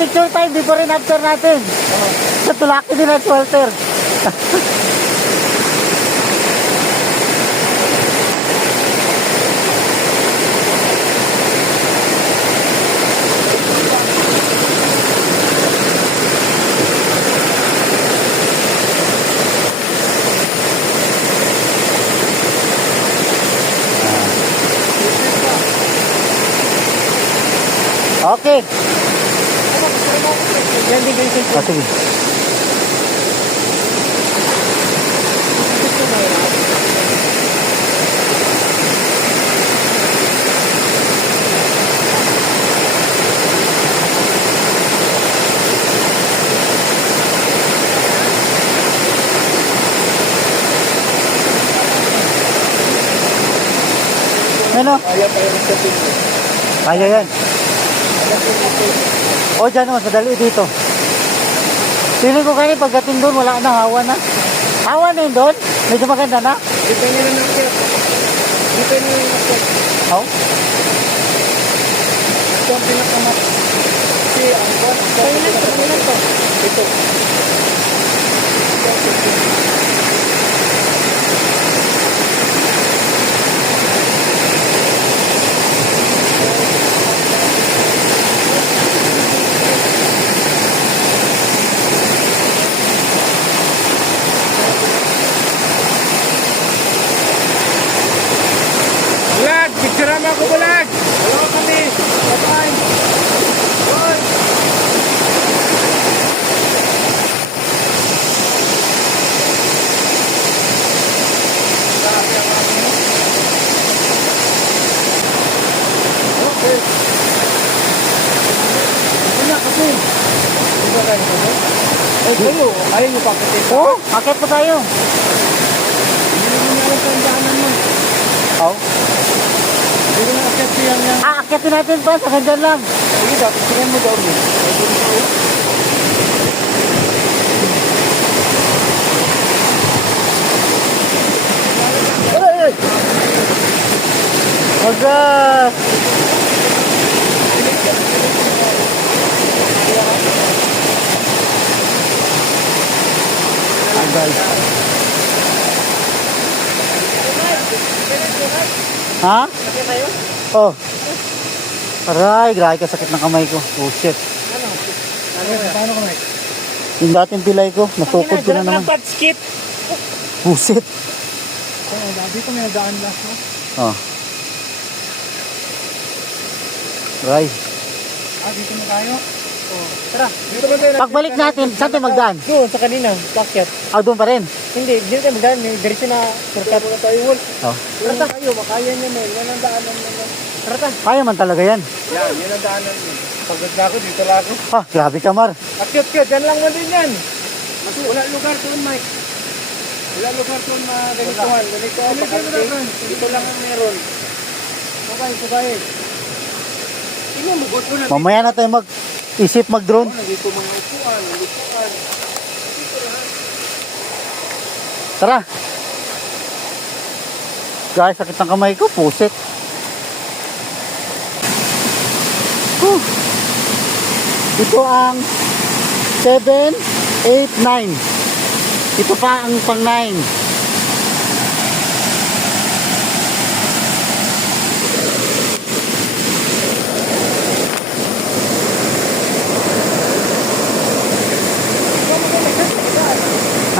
picture tayo before and after natin. Sa tulaki din at Walter. Okay. Yan din kayo sa Sige. Ano? Kaya pa yung sa picture. Kaya yan. O dyan naman, sadali dito. Feeling ko kanina pagdating doon, wala na, hawa na. Hawa na yun doon? Medyo maganda na? Depende na ng kaya. Depende na ng kaya. Oh? Ito ang pinakamat. Kasi ang buwan. Kailan to? Ito. Bulag! Picture mo ako, Bulag! Hello kami! Bye-bye! Bye! Okay. Ito na kasi. Hindi ba kayo kasi? Eh, kayo, ayaw nyo pa kasi. Oo, akit pa tayo. Hindi naman alam sa daanan mo. Oh? Hindi ko na akit siyang yan. Akitin natin pa, sa ganyan lang. Sige, dapat sila mo daw mo. Ay! Magas! Ha? Sakit tayo? Oh. Aray, grabe ka sakit ng kamay ko. Oh shit. Paano ka, Mike? Yung dating pilay ko, natukod ko na naman. Patskit! Busit. Oo, dito may nadaan last mo. Oh. Aray. Dito na tayo. Oh, tara. Dito ba tayo? Pagbalik natin, saan tayo magdaan? Doon, sa kanina. Pakyat. Doon pa rin. Hindi, dito tayo magdaan. May diretso na shortcut. Muna tayo, Wol. Oh. Tara tayo, makaya nyo na. Yan ang daanan naman. Tara tayo. Kaya man talaga yan. Yan, yan ang daanan mo. Pagod na ako, dito lang ako. Ah, grabe ka, Mar. Akyat-kyat, yan lang man din yan. Wala lugar doon, Mike. Wala lugar doon na ganituhan. Ganito ang pakante. Dito lang ang meron. Okay, subay. Tingnan mo, good mo na. Mamaya na tayo mag-isip mag-drone. Nandito mga upuan, upuan. Dito lang. Tara. Guys, sakit ng kamay ko. Pusit. Whew. Ito ang 7, 8, 9. Ito pa ang pang 9.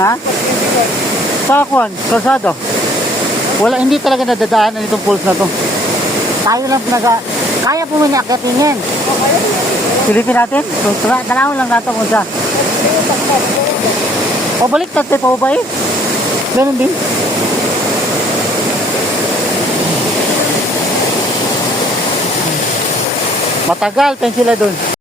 Ha? Sa kuwan, kalsado. Wala, hindi talaga nadadaanan itong pulse na to. Tayo lang kaya po may akitin yan. Silipin natin. So, tanawin lang natin kung sa. O balik natin pa ba eh? Ganun din. Matagal, pensila dun.